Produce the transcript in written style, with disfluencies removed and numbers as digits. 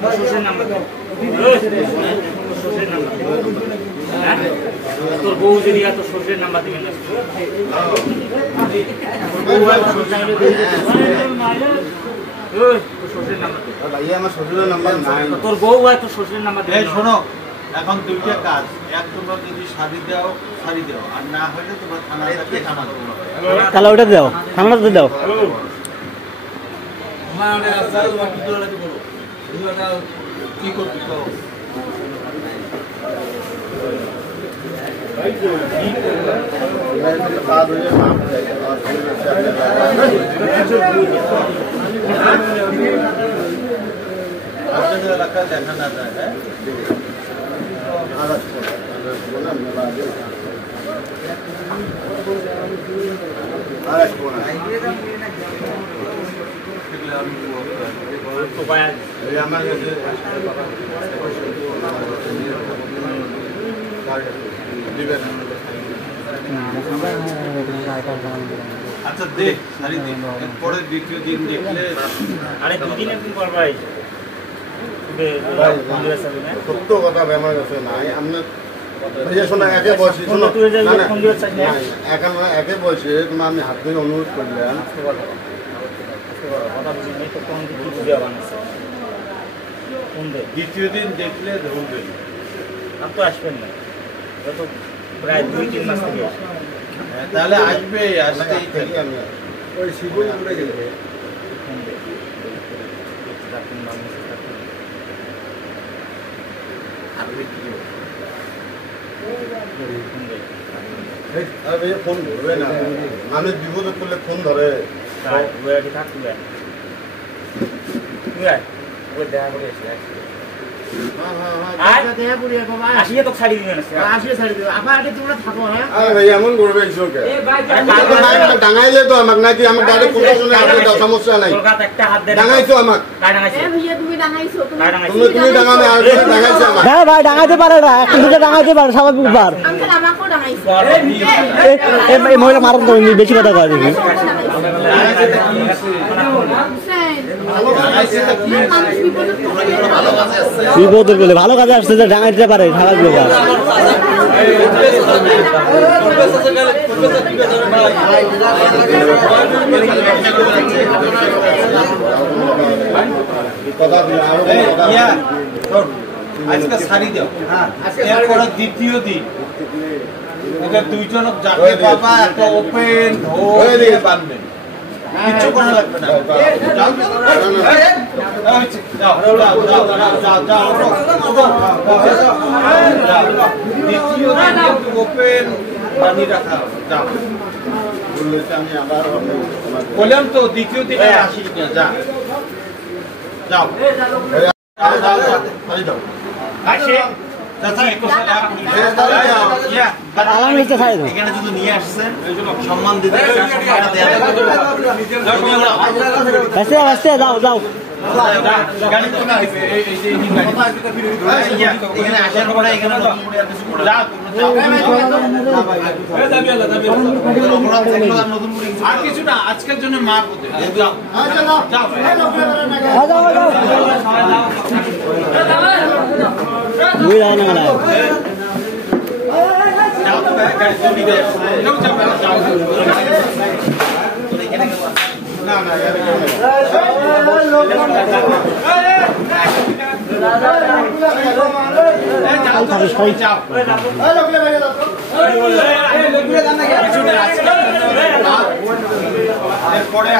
শ্বশুরের নাম্বার দে শ্বশুরের নাম্বার হ্যাঁ তোর বউ যদি তোর শ্বশুরের নাম্বার দিবেন না তোর বউ হয় তোর শ্বশুরের নাম্বার দিবেন শোনো এখন দুইটা কাজ এক তোমরা যদি শাড়ি দাও আর না হলে তোমার থানাটাকে জানাবো তাহলে ওটা দাও থানাটা দাও কি করবি তো আপনাদের এলাকায় দেখা না যায় হ্যাঁ আচ্ছা দেখ পরে দ্বিতীয় দিন দেখলে আরে দুদিন একদিন পর ভাই সত্য কথা আমার কাছে নাই আপনার শোনা একে বয়সে শোনো একে বয়সে তোমার আমি হাত ধরে অনুরোধ করলাম দ্বিতীয় দিন দেখলে ধরবেন আর তো আসবেন না তো প্রায় 2-3 মাস থেকে তাহলে আসবে আসতেই থাকি আমি ওই শিবুল উড়ে গেলে ফোন ধরবে না মানুষ বিপদে পড়লে ফোন ধরে দেখা করে আসিয়ে তো ছাড়ি দিবেন আসিয়ে ছাড়ি দিবেন আবার আগে তোমরা থাকো হ্যাঁ আরে ভাই এমন করবে ইসোকে ডাঙাইলে তো আমাকে নাকি আমার ডাইরেক্ট কোন সমস্যা নাই কলকাতা একটা হাত দেন ডাঙাইছো আমাকে ডাঙাইছো ভাইয়া তুমি ডাঙাইছো তুমি ডাঙানো আর ডাঙাইছো আমাকে হ্যাঁ ভাই ডাঙাইতে পারে না একটু দুটো ডাঙাইতে পারে স্বাভাবিক ব্যাপার আঙ্কেল আমাকেও ডাঙাইছো এই মহিলা মারুন তো বেশি কথা কয় দেখি বিপদের বলে ভালো কাজে আসছে যে ডাঙাইতে পারে স্বাভাবিক ব্যাপার আজকে শাড়ি দাও এরপরে দ্বিতীয় দিন এটা দুইজন যাকে বাবা একটা ওপেন ধরে বাঁধবেন কিছু করা লাগবে না দ্বিতীয় দিন ওপেন পানি রাখা যাও বললাম তো দ্বিতীয় দিনে আসিস না যা যাও এখানে যদি নিয়ে আসছেন সম্মান দিতে যাও যাও এখানে আসার পরে এখানে আর কিছু না আজকের জন্য মাফ হতে এরপরে